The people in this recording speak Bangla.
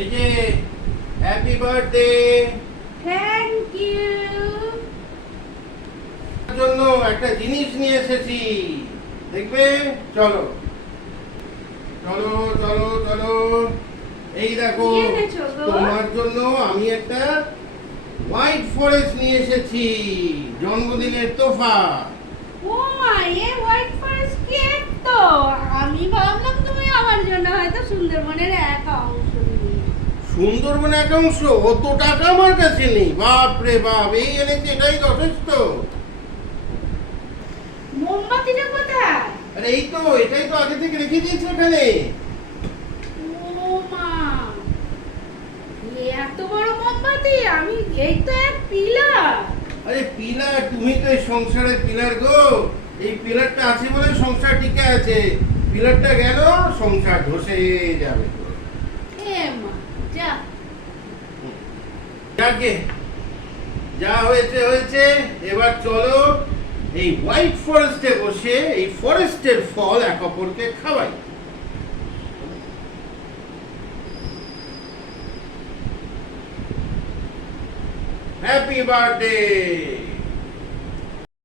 এই যে হ্যাপি বার্থডে থ্যাংক ইউ। জন্য একটা জিনিস নিয়ে এসেছি, দেখবে? চলো চলো চলো চলো, এই দেখো কি এনেছো গো? তোমার জন্য আমি একটা হোয়াইট ফরেস্ট নিয়ে এসেছি, জন্মদিনের তোফা। ও মা, এ হোয়াইট ফরেস্ট কেক তো। আমি ভাবলাম তুমি আমার জন্য হয়তো সুন্দরবনের এক অংশ নিয়ে। সুন্দরবন একাংশ? অত টাকা আমার কাছে নেই, বাপ রে বাপ, এই এনেছি, এটাই যথেষ্ট। মোমবাতিটা কোথায়? আরে এই তো, এটাই তো আগে থেকে রেখে দিয়েছি এখানে। ও মা, এত বড় মোমবাতি! আমি এই তো এক পিলার। আরে পিলার? তুমি তো এই সংসারের পিলার গো। এই পিলারটা আছে বলে সংসার টিকে আছে, পিলারটা গেল সংসার ধসে যাবে। এ মা, যা। যাকে যা হয়েছে হয়েছে, এবার চলো এই হোয়াইট ফরেস্টে বসে এই ফরেস্টের ফল এক অপরকে খাওয়াই। Happy birthday.